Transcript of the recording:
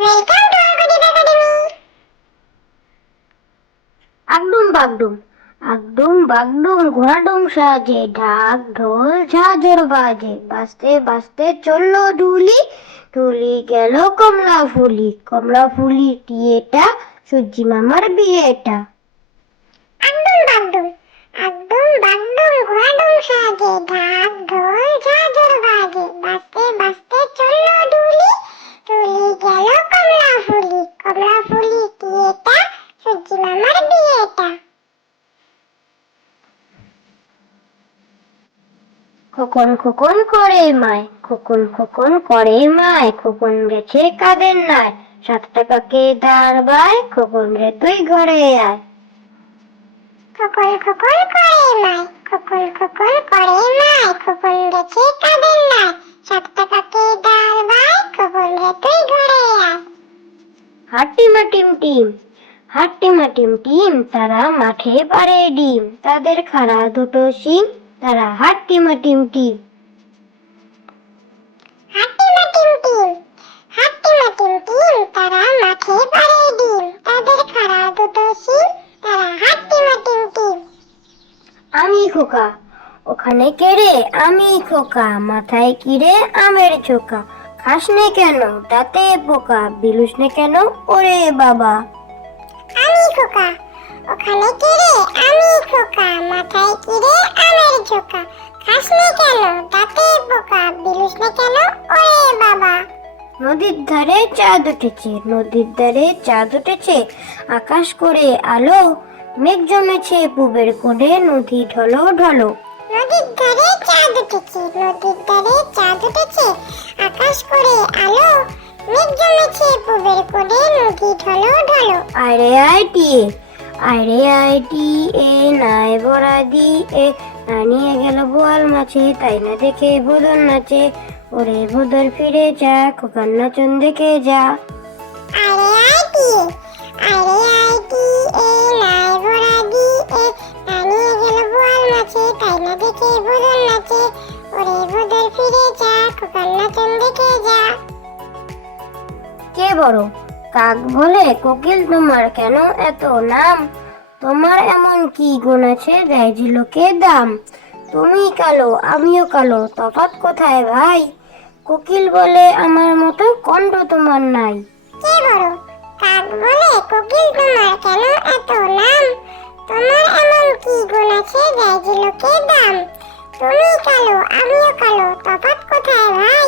Welcome to academy আগডুম বাগডুম আগডুম বাগডুম, ঘোড়াডুম সাজে, ঢাক ঢোল ঝাঁঝর বাজে। চলল ঢুলি ঢুলি গেল কমলা ফুলি। কমলা ফুলি টিয়েটা সূর্যি মামার বিয়েটা। একদম বাগডুম একদম বাগডুম, ঘোড়াডুম সাজে, ঢাক ঢোল ঝাঁঝর বাজে বাজতে বাজতে চলল ডুলি ডুলি গেল কমলা ফুলি কমলা ফুলি টিয়েটা সূর্যি মামার বিয়েটা খোকন খোকন করে মায়, খোকন খোকন করে মায়, খোকন গেছে কাদের নাই সাত টাকাকে দাঁড় বায়, খোকন রে তুই আয়। ডাল বাই খোকন রে তুই ঘরে আয়। টিম টিম হাট্টিমা টিম, তারা মাঠে পারে ডিম। তাদের খাড়া দুটো শিং তারা হাট্টিমা টিম টিম হাট্টিমা টিম টিম হাট্টিমা টিম টিম তারা মাঠে পারে ডিম তাদের খাড়া দুটো শিং তারা হাট্টিমা টিম টিম আমি খোকা ওখানে কেড়ে আমি খোকা মাথায় কিরে আমের চোকা খাস নে কেন? দাঁতে পোকা। বিলুস নে কেন? ওরে বাবা। আমি খোকা ওখানে কিরে আমি খোকা মাথায় কিরে আমের ঝোকা। খাস নে কেন? দাঁতে পোকা বিলুস নে কেন? ওরে বাবা। নদীর ধারে চাঁদ উঠেছে নদীর ধারে চাঁদ উঠেছে। আকাশ করে আলো মেঘ জমেছে পুবের কোণে নদী ঢলো ঢলো। নদীর ধারে চাঁদ উঠেছে নদীর ধারে চাঁদ উঠেছে। আকাশ করে আলো মেঘ জমেছে পুবের কোণে নদী ঢলো ঢলো। আরে আই টি আরে আইটি এ নাই বড়া দি এ। না নিয়ে গেল বোয়াল মাছে তাই না দেখে বোদর নাচে। ওরে বোদর ফিরে যা খোকার নাচন দেখে যা। আরে আইটি আরে আইটি এ নাই বড়া দি এ। নানিয়ে গেল বোয়াল মাছে তাই না দেখে বদল নাচে। ওরে বদল ফিরে যা খোকার নাচন দেখে যা। কে বড়? কাক বলে, কোকিল, তোমার কেন এত নাম? তোমার এমন কি গুণ আছে? দেয় যে দাম। তুমি কালো, আমিও কালো, তফাৎ কোথায় ভাই? কোকিল বলে, আমার মতো কণ্ঠ তোমার নাই। কে বড় কাক বলে, কোকিল, তোমার কেন এত নাম? তোমার এমন কি গুণ আছে? দেয় যে দাম। তুমি কালো, আমিও কালো, তফাৎ কোথায় ভাই?